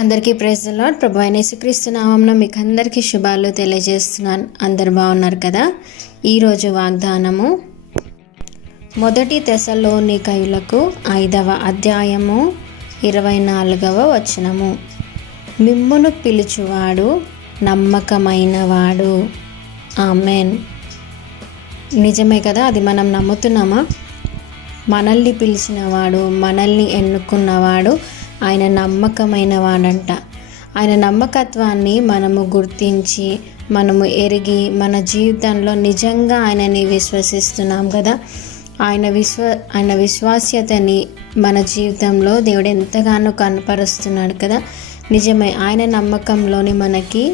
అందరికీ praise the lord. ప్రభు అయిన యేసుక్రీస్తు నామమున మీకు అందరికీ శుభాలు తెలియజేస్తున్నాను. అందరు బాగున్నారు కదా. ఈరోజు వాగ్దానము మొదటి తెస్సలోనికయులకు 5వ అధ్యాయము 24వ వచనము. మిమ్మును పిలుచువాడు నమ్మకమైనవాడు. ఆమెన్. నిజమే కదా, అది మనం నమ్ముతున్నామా? మనల్ని పిలిచినవాడు, మనల్ని ఎన్నుకున్నవాడు ఆయన నమ్మకమైన వాడంట. ఆయన నమ్మకత్వాన్ని మనము గుర్తించి మనము ఎరిగి మన జీవితంలో నిజంగా ఆయనని విశ్వసిస్తున్నాం కదా. ఆయన విశ్వాస్యతని మన జీవితంలో దేవుడు ఎంతగానో కనపరుస్తున్నాడు కదా. నిజమే, ఆయన నమ్మకంలోని మనకి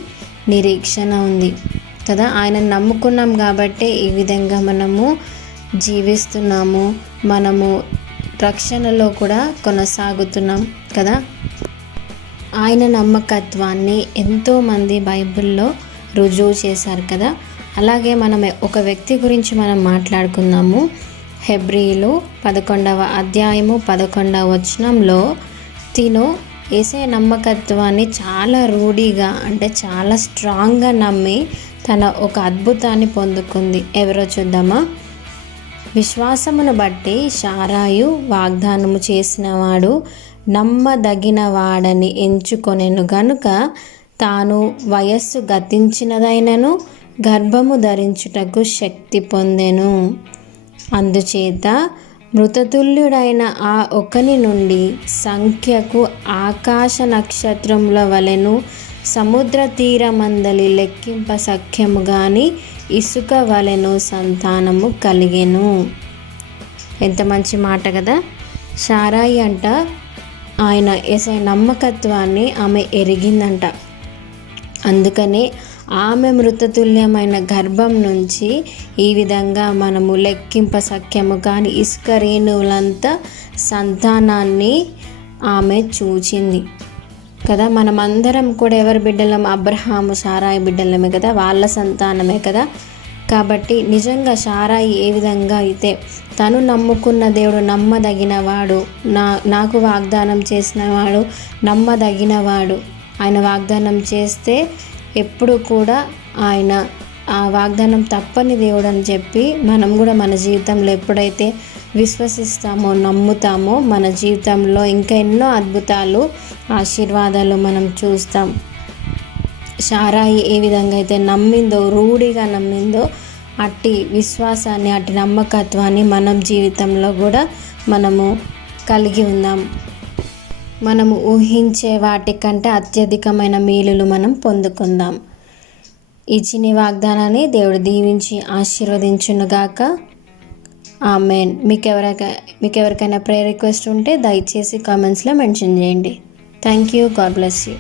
నిరీక్షణ ఉంది కదా. ఆయన నమ్ముకున్నాం కాబట్టే ఈ విధంగా మనము జీవిస్తున్నాము, మనము రక్షణలో కూడా కొనసాగుతున్నాం కదా. ఆయన నమ్మకత్వాన్ని ఎంతోమంది బైబిల్లో రుజువు చేశారు కదా. అలాగే మనం ఒక వ్యక్తి గురించి మనం మాట్లాడుకుందాము. హెబ్రీయులు 11వ అధ్యాయము 11వ వచనంలో తిను యేసయ్య నమ్మకత్వాన్ని చాలా రూఢిగా, అంటే చాలా స్ట్రాంగ్గా నమ్మి తన ఒక అద్భుతాన్ని పొందుకుంది. ఎవరో చూద్దామా. విశ్వాసమును బట్టి శారాయు వాగ్దానము చేసినవాడు నమ్మదగిన వాడని ఎంచుకొనెను గనుక తాను వయస్సు గతించినదైనను గర్భము ధరించుటకు శక్తి పొందెను. అందుచేత మృతతుల్యుడైన ఆ ఒకని నుండి సంఖ్యకు ఆకాశ నక్షత్రముల వలెను సముద్ర తీరమందలి లెక్కింప సఖ్యము గాని ఇసుక వలెను సంతానము కలిగెను. ఎంత మంచి మాట కదా. శారాయి అంట ఆయన యేసయ్య నమ్మకత్వాన్ని ఆమె ఎరిగిందంట. అందుకనే ఆమె మృతతుల్యమైన గర్భం నుంచి ఈ విధంగా మనము లెక్కింప సఖ్యము కానీ ఇసుక రేణువులంతా సంతానాన్ని ఆమె చూచింది కదా. మనమందరం కూడా ఎవరి బిడ్డలం? అబ్రహాము శారాయి బిడ్డలమే కదా, వాళ్ళ సంతానమే కదా. కాబట్టి నిజంగా శారాయి ఏ విధంగా అయితే తను నమ్ముకున్న దేవుడు నమ్మదగినవాడు, నాకు వాగ్దానం చేసినవాడు నమ్మదగినవాడు, ఆయన వాగ్దానం చేస్తే ఎప్పుడు కూడా ఆయన ఆ వాగ్దానం తప్పని దేవుడు అని చెప్పి మనం కూడా మన జీవితంలో ఎప్పుడైతే విశ్వసిస్తామో, నమ్ముతామో, మన జీవితంలో ఇంకా ఎన్నో అద్భుతాలు, ఆశీర్వాదాలు మనం చూస్తాం. శారాయి ఏ విధంగా అయితే నమ్మిందో, రూఢిగా నమ్మిందో, అట్టి విశ్వాసాన్ని, అట్టి నమ్మకత్వాన్ని మనం జీవితంలో కూడా మనము కలిగి ఉందాం. మనము ఊహించే వాటికంటే అత్యధికమైన మేలులు మనం పొందుకుందాం. ఇచ్చిన వాగ్దానాన్ని దేవుడు దీవించి ఆశీర్వదించునుగాక. ఆమెన్. మీకు ఎవరికైనా ప్రేయర్ రిక్వెస్ట్ ఉంటే దయచేసి కామెంట్స్లో మెన్షన్ చేయండి. Thank you. God bless you.